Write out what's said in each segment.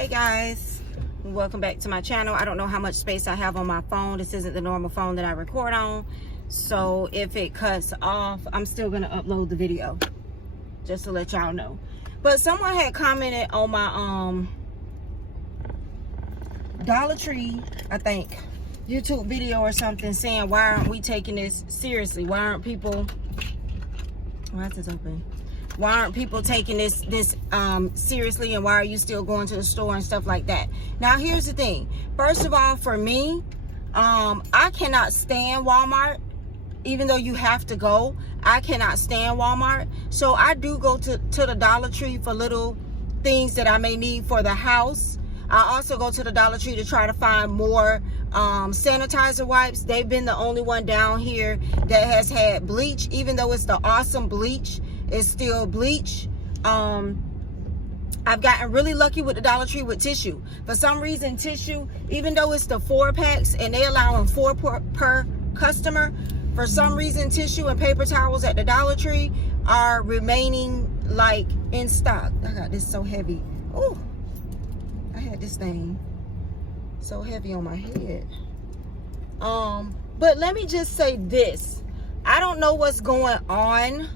Hey guys, welcome back to my channel. I don't know how much space I have on my phone. This isn't the normal phone that I record on, so if it cuts off, I'm still gonna upload the video just to let y'all know. But someone had commented on my Dollar Tree, I think, YouTube video or something, saying why aren't we taking this seriously? Why aren't people, why is this open? Why aren't people taking this seriously, and why are you still going to the store and stuff like that? Now, here's the thing. First of all, for me, I cannot stand Walmart. Even though you have to go, I cannot stand Walmart. So I do go to the Dollar Tree for little things that I may need for the house. I also go to the Dollar Tree to try to find more sanitizer wipes. They've been the only one down here that has had bleach. Even though it's the awesome bleach, it's still bleach. I've gotten really lucky with the Dollar Tree with tissue. For some reason, tissue, even though it's the 4-packs and they allow them 4 per customer, for some reason, tissue and paper towels at the Dollar Tree are remaining like in stock. I got this so heavy. Oh, I had this thing so heavy on my head. But let me just say this. I don't know what's going on.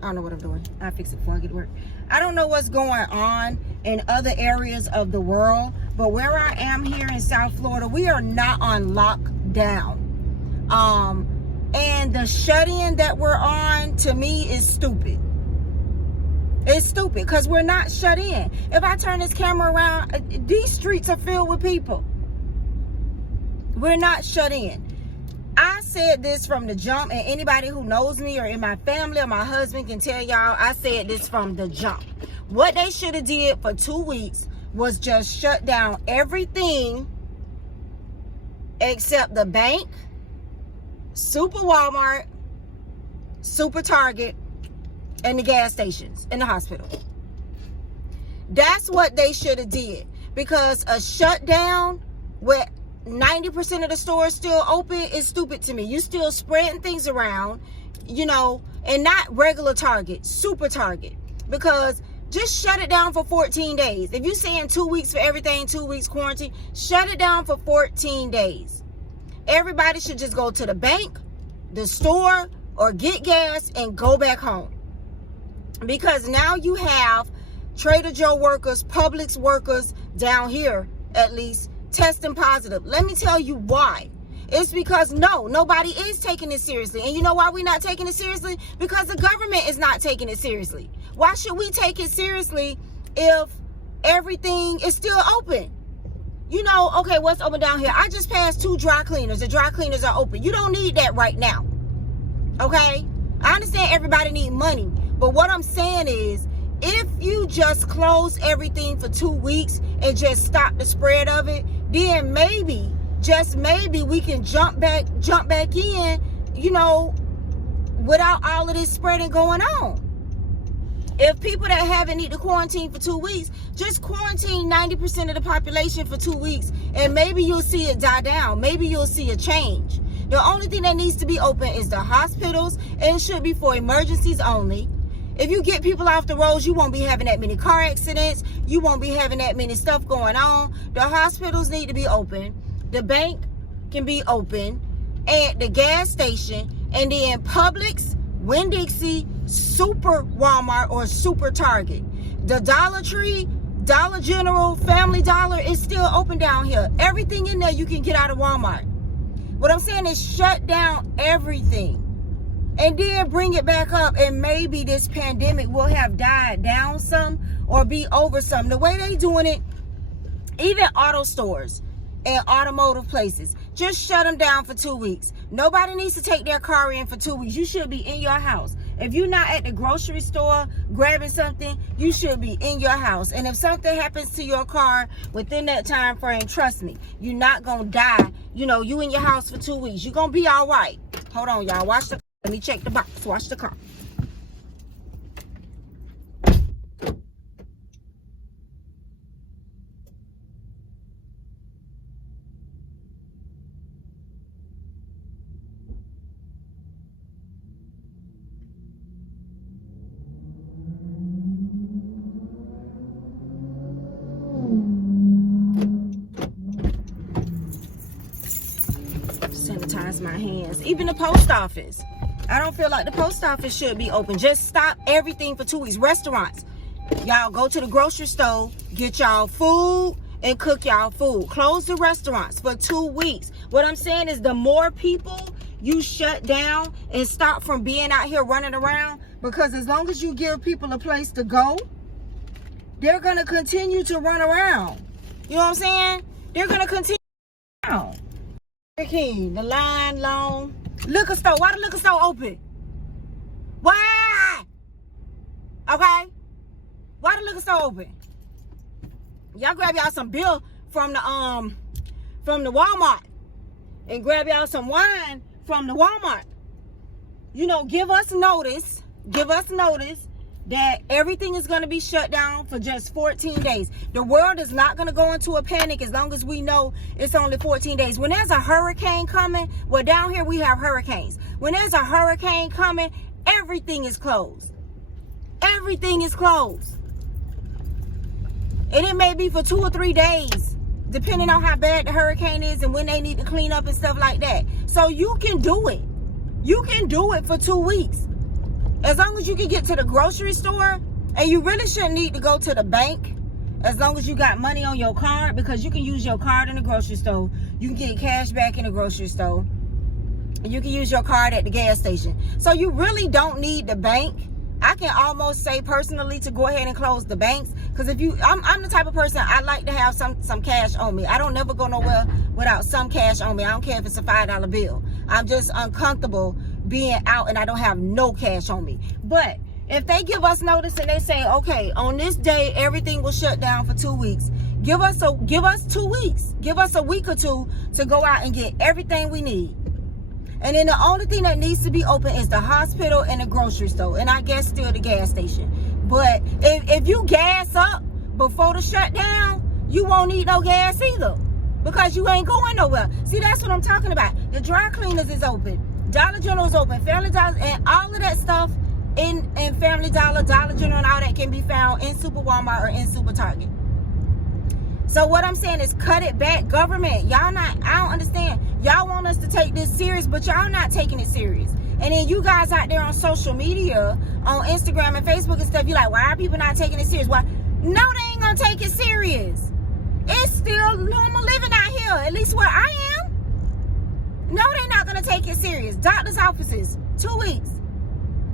I don't know what I'm doing. I'll fix it before I get to work. I don't know what's going on in other areas of the world, but where I am here in South Florida, we are not on lockdown. And the shut-in that we're on, to me, is stupid. It's stupid because we're not shut in. If I turn this camera around, these streets are filled with people. We're not shut in. I said this from the jump, and anybody who knows me or in my family or my husband can tell y'all, I said this from the jump. What they should have did for 2 weeks was just shut down everything except the bank, Super Walmart, Super Target, and the gas stations and the hospital. That's what they should have did, because a shutdown with 90% of the stores still open is stupid to me. You still spreading things around, you know, and not regular Target, Super Target, because just shut it down for 14 days. If you're saying 2 weeks for everything, 2 weeks quarantine, shut it down for 14 days. Everybody should just go to the bank, the store, or get gas and go back home. Because now you have Trader Joe workers, Publix workers down here, at least, testing positive. Let me tell you why. It's because nobody is taking it seriously. And you know why we're not taking it seriously? Because the government is not taking it seriously. Why should we take it seriously if everything is still open? You know, okay, what's open down here? I just passed 2 dry cleaners. The dry cleaners are open. You don't need that right now. Okay? I understand everybody needs money. But what I'm saying is, if you just close everything for 2 weeks and just stop the spread of it, then maybe, just maybe, we can jump back in, you know, without all of this spreading going on. If people that haven't need to quarantine for 2 weeks, just quarantine 90% of the population for 2 weeks, and maybe you'll see it die down. Maybe you'll see a change. The only thing that needs to be open is the hospitals, and it should be for emergencies only. If you get people off the roads, you won't be having that many car accidents. You won't be having that many stuff going on. The hospitals need to be open. The bank can be open. And the gas station. And then Publix, Winn-Dixie, Super Walmart, or Super Target. The Dollar Tree, Dollar General, Family Dollar is still open down here. Everything in there you can get out of Walmart. What I'm saying is shut down everything. And then bring it back up, and maybe this pandemic will have died down some or be over some. The way they doing it, even auto stores and automotive places, just shut them down for 2 weeks. Nobody needs to take their car in for 2 weeks. You should be in your house. If you're not at the grocery store grabbing something, you should be in your house. And if something happens to your car within that time frame, trust me, you're not going to die. You know, you in your house for 2 weeks. You're going to be all right. Hold on, y'all. Watch the... Let me check the box. Watch the car. my hands. Even the post office. I don't feel like the post office should be open. Just stop everything for 2 weeks. Restaurants. Y'all go to the grocery store, get y'all food, and cook y'all food. Close the restaurants for 2 weeks. What I'm saying is the more people you shut down and stop from being out here running around, because as long as you give people a place to go, they're going to continue to run around. You know what I'm saying? They're going to continue around. The line long. Liquor store. Why the liquor store open? Why? Okay? Why the liquor store open? Y'all grab y'all some beer from the Walmart and grab y'all some wine from the Walmart. You know, give us notice that everything is going to be shut down for just 14 days. The world is not going to go into a panic as long as we know it's only 14 days. When there's a hurricane coming, well, down here we have hurricanes. When there's a hurricane coming, everything is closed. Everything is closed. And it may be for 2 or 3 days, depending on how bad the hurricane is and when they need to clean up and stuff like that. So you can do it. You can do it for 2 weeks. As long as you can get to the grocery store, and you really shouldn't need to go to the bank as long as you got money on your card, because you can use your card in the grocery store. You can get cash back in the grocery store. And you can use your card at the gas station. So you really don't need the bank. I can almost say personally to go ahead and close the banks, because if you, I'm the type of person, I like to have some cash on me. I don't never go nowhere without some cash on me. I don't care if it's a $5 bill. I'm just uncomfortable being out and I don't have no cash on me. But if they give us notice and they say, okay, on this day everything will shut down for 2 weeks, give us 2 weeks, give us a week or two to go out and get everything we need. And then the only thing that needs to be open is the hospital and the grocery store. And I guess still the gas station. But if you gas up before the shutdown, you won't need no gas either, because you ain't going nowhere. See, that's what I'm talking about. The dry cleaners is open. Dollar General is open. Family Dollar and all of that stuff in Family Dollar, Dollar General, and all that can be found in Super Walmart or in Super Target. So what I'm saying is cut it back. Government, y'all not, I don't understand. Y'all want us to take this serious, but y'all not taking it serious. And then you guys out there on social media, on Instagram and Facebook and stuff, you like, why are people not taking it serious? Why? No, they ain't gonna take it serious. It's still normal living out here, at least where I am. No, they're not gonna take it serious. Doctor's offices, 2 weeks.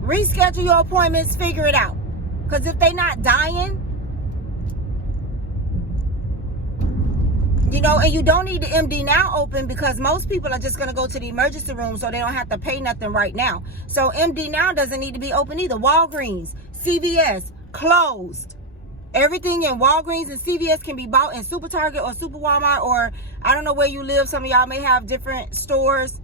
Reschedule your appointments, figure it out. Because if they not dying, you know, and you don't need the MD now open, because most people are just going to go to the emergency room so they don't have to pay nothing right now. So MD now doesn't need to be open either. Walgreens, CVS, closed. Everything in Walgreens and CVS can be bought in Super Target or Super Walmart, or I don't know where you live. Some of y'all may have different stores.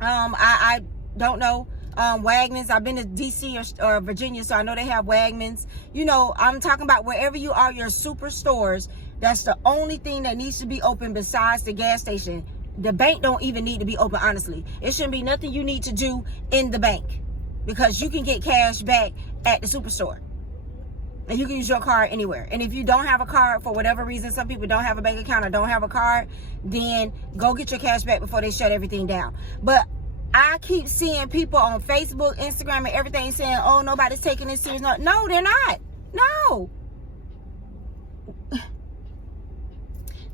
I don't know. Wegmans. I've been to DC or Virginia, so I know they have Wegmans. You know, I'm talking about wherever you are, your super stores. That's the only thing that needs to be open besides the gas station. The bank don't even need to be open, honestly. It shouldn't be nothing you need to do in the bank, because you can get cash back at the superstore. And you can use your card anywhere. And if you don't have a card for whatever reason, some people don't have a bank account or don't have a card, then go get your cash back before they shut everything down. But I keep seeing people on Facebook, Instagram, and everything saying, oh, nobody's taking this serious. No, they're not. No.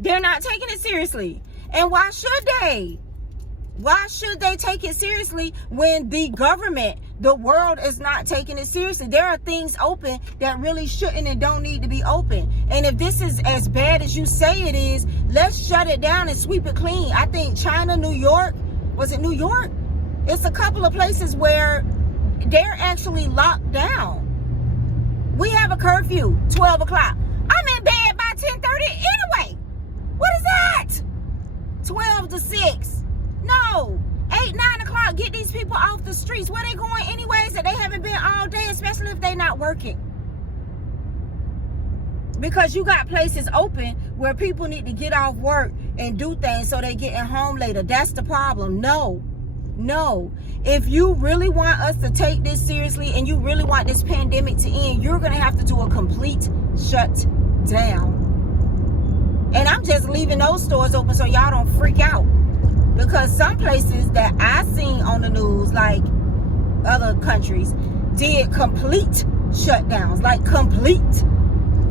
They're not taking it seriously. And why should they? Why should they take it seriously when the government, the world is not taking it seriously? There are things open that really shouldn't and don't need to be open. And if this is as bad as you say it is, let's shut it down and sweep it clean. I think China, New York, was it New York? It's a couple of places where they're actually locked down. We have a curfew, 12 o'clock. I'm in bed by 10:30 anyway. What is that? 12 to 6. No. 8, 9 o'clock. Get these people off the streets. Where they going anyways that they haven't been all day, especially if they not working? Because you got places open where people need to get off work and do things so they getting home later. That's the problem. No. If you really want us to take this seriously and you really want this pandemic to end, you're going to have to do a complete shut down. And I'm just leaving those stores open so y'all don't freak out. Because some places that I seen on the news, like other countries, did complete shutdowns, like complete,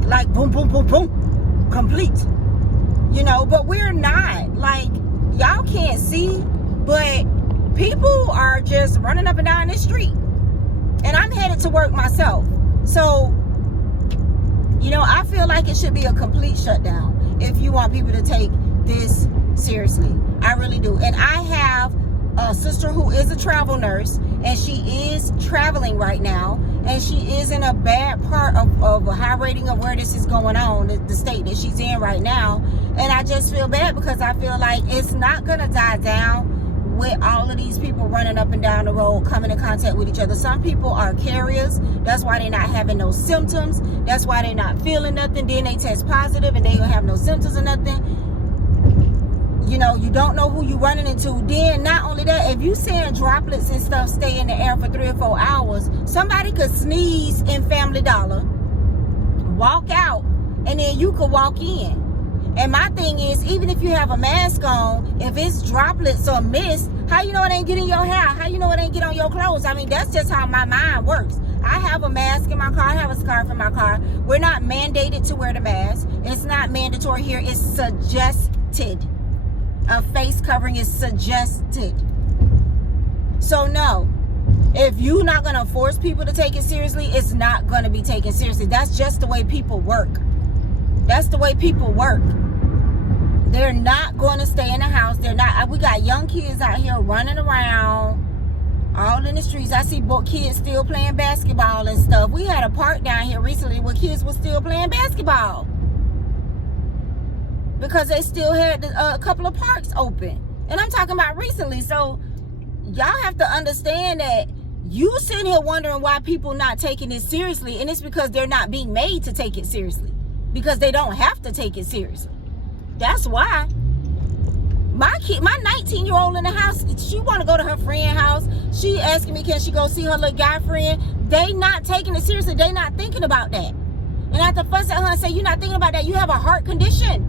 like boom, boom, boom, boom, complete. You know, but we're not. Like, y'all can't see, but people are just running up and down the street. And I'm headed to work myself. So, you know, I feel like it should be a complete shutdown if you want people to take this seriously. I really do. And I have a sister who is a travel nurse, and she is traveling right now, and she is in a bad part of a high rating of where this is going on, the state that she's in right now. And I just feel bad because I feel like it's not going to die down with all of these people running up and down the road, coming in contact with each other. Some people are carriers. That's why they're not having no symptoms. That's why they're not feeling nothing. Then they test positive and they don't have no symptoms or nothing. You know, you don't know who you're running into. Then not only that, if you seeing droplets and stuff stay in the air for 3 or 4 hours, somebody could sneeze in Family Dollar, walk out, and then you could walk in. And my thing is, even if you have a mask on, if it's droplets or mist, how you know it ain't getting your hair? How you know it ain't get on your clothes? I mean, that's just how my mind works. I have a mask in my car. I have a scarf in my car. We're not mandated to wear the mask. It's not mandatory here. It's suggested. A face covering is suggested. So no, if you're not going to force people to take it seriously, it's not going to be taken seriously. That's just the way people work. That's the way people work. They're not going to stay in the house. They're not. We got young kids out here running around all in the streets. I see kids still playing basketball and stuff. We had a park down here recently where kids were still playing basketball because they still had a couple of parks open. And I'm talking about recently. So y'all have to understand that you sitting here wondering why people not taking it seriously, and it's because they're not being made to take it seriously, because they don't have to take it seriously. That's why. My 19-year-old in the house, she want to go to her friend's house. She asking me, can she go see her little guy friend? They not taking it seriously. They not thinking about that. And I have to fuss at her and say, you're not thinking about that. You have a heart condition.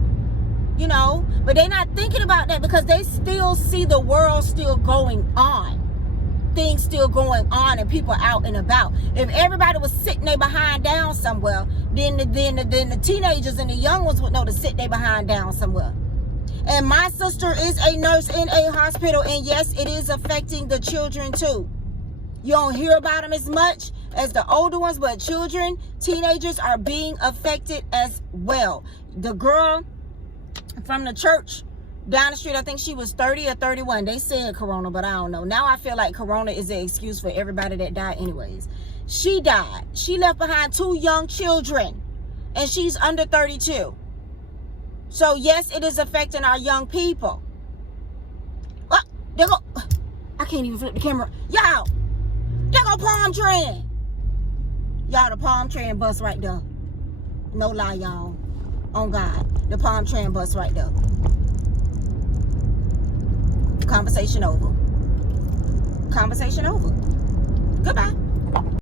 You know, but they not thinking about that because they still see the world still going on. Things still going on and people out and about. If everybody was sitting their behind down somewhere, then the teenagers and the young ones would know to sit their behind down somewhere. And my sister is a nurse in a hospital, and yes, it is affecting the children too. You don't hear about them as much as the older ones, but children, teenagers are being affected as well. The girl from the church down the street, I think she was 30 or 31. They said corona, but I don't know. Now I feel like corona is the excuse for everybody that died anyways. She died. She left behind 2 young children, and she's under 32. So yes, it is affecting our young people. Oh, there go. I can't even flip the camera. Y'all, there go palm tree. Y'all, the palm tree and bus right there. No lie, y'all. On God, the palm tree and bus right there. Conversation over. Conversation over. Goodbye.